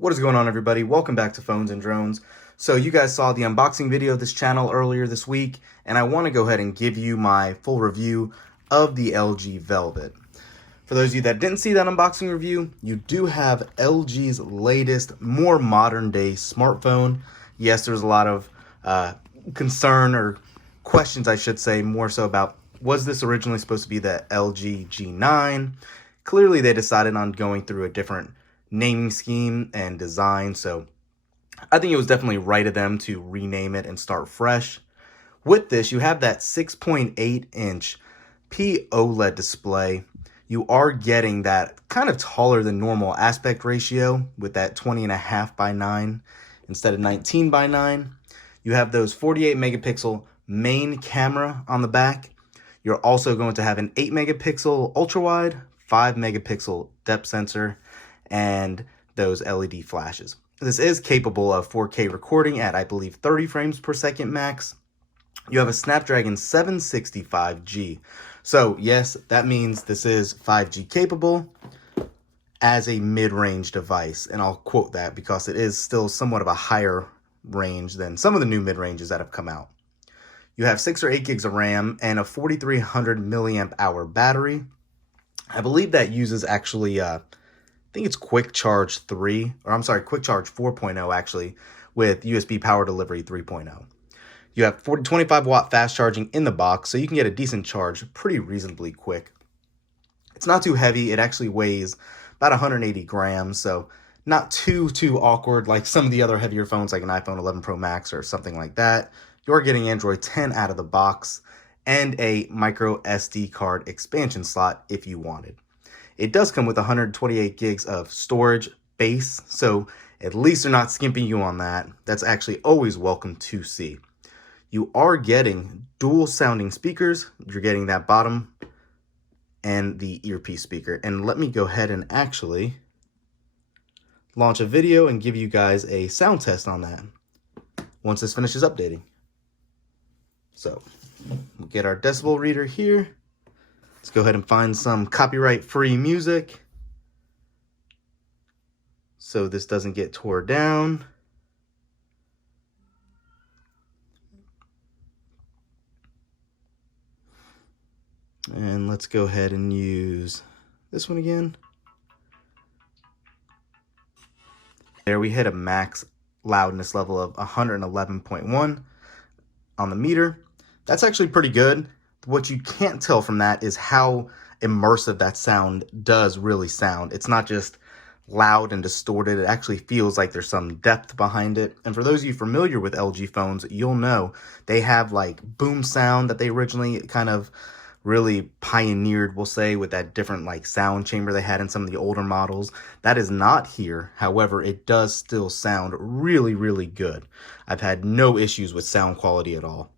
What is going on, everybody? Welcome back to Phones and Drones. So you guys saw the unboxing video of this channel earlier this week, and I want to go ahead and give you my full review of the LG Velvet. For those of you that didn't see that unboxing review, you do have LG's latest, more modern day smartphone. Yes, there's a lot of concern or questions, I should say, more so about, was this originally supposed to be the LG G9? Clearly, they decided on going through a different naming scheme and design, so I think it was definitely right of them to rename it and start fresh. With this, you have that 6.8-inch POLED display. You are getting that kind of taller than normal aspect ratio with that 20.5 by 9 instead of 19 by 9. You have those 48 megapixel main camera on the back. You're also going to have an 8 megapixel ultra wide, 5 megapixel depth sensor, and those LED flashes. This is capable of 4K recording at, I believe, 30 frames per second max. You have a Snapdragon 765G. So yes, that means this is 5G capable as a mid-range device. And I'll quote that because it is still somewhat of a higher range than some of the new mid-ranges that have come out. You have 6 or 8 gigs of RAM and a 4300 milliamp hour battery. I believe that uses actually I think it's Quick Charge 3, or I'm sorry, Quick Charge 4.0 actually, with USB Power Delivery 3.0. You have 25 watt fast charging in the box, so you can get a decent charge pretty reasonably quick. It's not too heavy. It actually weighs about 180 grams, so not too awkward like some of the other heavier phones like an iPhone 11 Pro Max or something like that. You're getting Android 10 out of the box and a micro SD card expansion slot if you wanted. It does come with 128 gigs of storage base, so at least they're not skimping you on that. That's actually always welcome to see. You are getting dual sounding speakers. You're getting that bottom and the earpiece speaker. And let me go ahead and actually launch a video and give you guys a sound test on that once this finishes updating. So we'll get our decibel reader here. Let's go ahead and find some copyright-free music so this doesn't get tore down. And let's go ahead and use this one again. There we hit a max loudness level of 111.1 on the meter. That's actually pretty good. What you can't tell from that is how immersive that sound does really sound. It's not just loud and distorted. It actually feels like there's some depth behind it. And for those of you familiar with LG phones, you'll know they have like boom sound that they originally kind of really pioneered, we'll say, with that different like sound chamber they had in some of the older models. That is not here. However, it does still sound really good. I've had no issues with sound quality at all.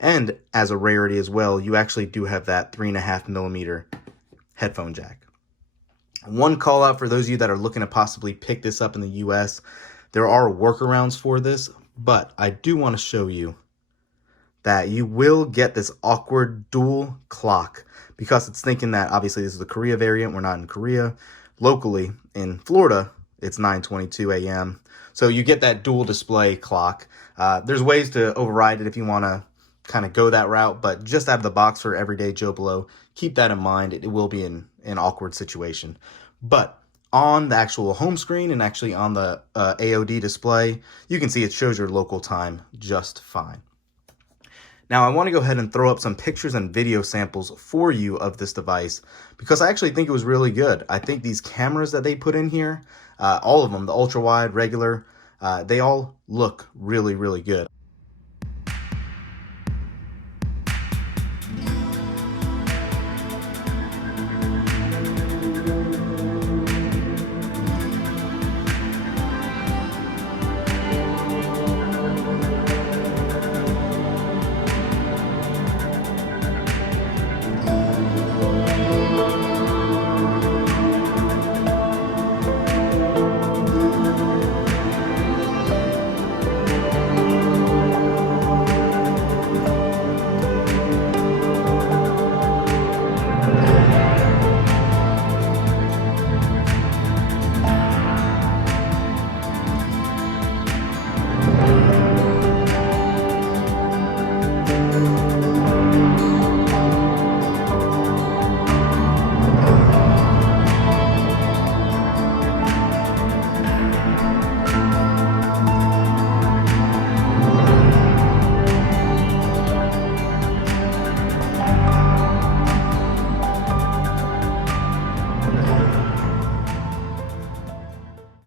And as a rarity as well, you actually do have that 3.5 millimeter headphone jack. One call out for those of you that are looking to possibly pick this up in the US, there are workarounds for this, but I do want to show you that you will get this awkward dual clock because it's thinking that obviously this is the Korea variant. We're not in Korea. Locally in Florida, it's 9:22 a.m. So you get that dual display clock. There's ways to override it if you want to kind of go that route, but just out of the box for everyday Joe Blow, keep that in mind. It will be an awkward situation. But on the actual home screen and actually on the AOD display, you can see it shows your local time just fine. Now, I want to go ahead and throw up some pictures and video samples for you of this device because I actually think it was really good. I think these cameras that they put in here, all of them, the ultra wide, regular, they all look really good.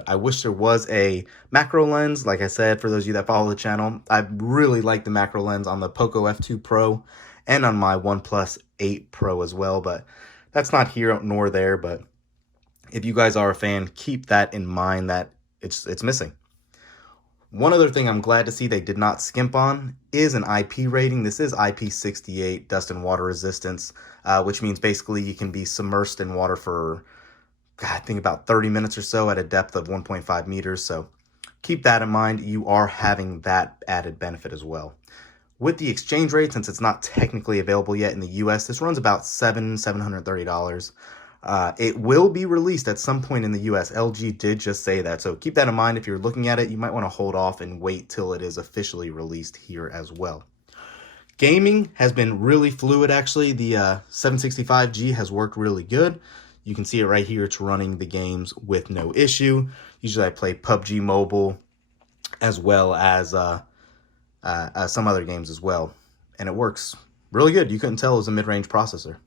I wish there was a macro lens. Like I said, for those of you that follow the channel, I really like the macro lens on the Poco F2 Pro and on my OnePlus 8 Pro as well, but that's not here nor there. But if you guys are a fan, keep that in mind that it's missing. One other thing I'm glad to see they did not skimp on is an IP rating. This is IP68, dust and water resistance, which means basically you can be submersed in water for, I think, about 30 minutes or so at a depth of 1.5 meters. So keep that in mind. You are having that added benefit as well. With the exchange rate, since it's not technically available yet in the US, this runs about $730. It will be released at some point in the US. LG did just say that, so keep that in mind. If you're looking at it, you might want to hold off and wait till it is officially released here as well. Gaming has been really fluid, actually. The 765G has worked really good. You can see it right here. It's running the games with no issue. Usually I play PUBG Mobile as well as some other games as well, and it works really good. You couldn't tell it was a mid-range processor.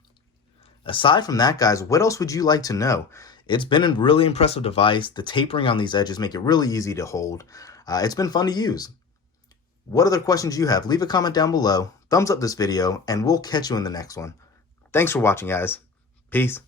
Aside from that, guys, what else would you like to know? It's been a really impressive device. The tapering on these edges make it really easy to hold. It's been fun to use. What other questions you have? Leave a comment down below. Thumbs up this video, and we'll catch you in the next one. Thanks for watching, guys. Peace.